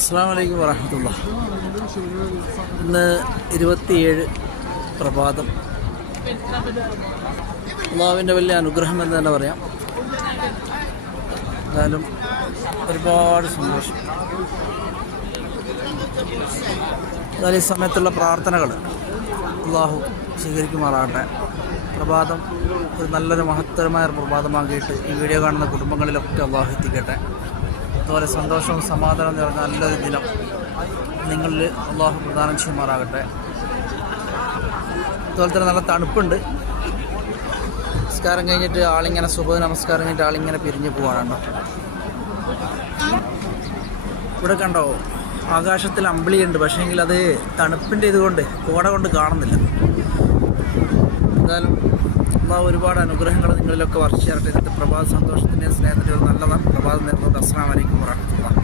അസ്സലാമു അലൈക്കും വറഹ്മത്തുള്ളാഹി. ഇന്ന് 27 പ്രഭാതം. അള്ളാഹുവിൻ്റെ വലിയ അനുഗ്രഹം എന്ന് തന്നെ പറയാം. എന്തായാലും ഒരുപാട് സന്തോഷം. എന്നാൽ ഈ സമയത്തുള്ള പ്രാർത്ഥനകൾ അള്ളാഹു സ്വീകരിക്കുമാറാകട്ടെ. പ്രഭാതം ഒരു നല്ലൊരു മഹത്തരമായ പ്രഭാതമാക്കിയിട്ട് ഈ വീഡിയോ കാണുന്ന കുടുംബങ്ങളിലൊക്കെ അള്ളാഹു എത്തിക്കട്ടെ. അതുപോലെ സന്തോഷവും സമാധാനവും നിറഞ്ഞ നല്ലൊരു ദിനം നിങ്ങളിൽ അള്ളാഹു പ്രദാനം ചെയ്യുമാറാകട്ടെ. അതുപോലെ തന്നെ നല്ല തണുപ്പുണ്ട്. നമസ്കാരം കഴിഞ്ഞിട്ട് ആളിങ്ങനെ നമസ്കാരം കഴിഞ്ഞിട്ട് ആളിങ്ങനെ പിരിഞ്ഞു പോവാണ്. ഇവിടെ കണ്ടോ, ആകാശത്തിൽ അമ്പിളിയുണ്ട്. പക്ഷേങ്കിൽ അത് തണുപ്പിൻ്റെ ഇതുകൊണ്ട് കോട കൊണ്ട് കാണുന്നില്ല. എന്തായാലും അള്ളാഹു ഒരുപാട് അനുഗ്രഹങ്ങൾ നിങ്ങളിലൊക്കെ വർഷിച്ചു തരട്ടെ. ഇന്നത്തെ പ്രഭാത സന്തോഷത്തിൻ്റെയും സ്നേഹത്തിൻ്റെയും നല്ല പ്രഭാതം നേരുന്നത്. അസ്സലാമു അലൈക്കും വറഹ്മത്തുള്ളാഹി.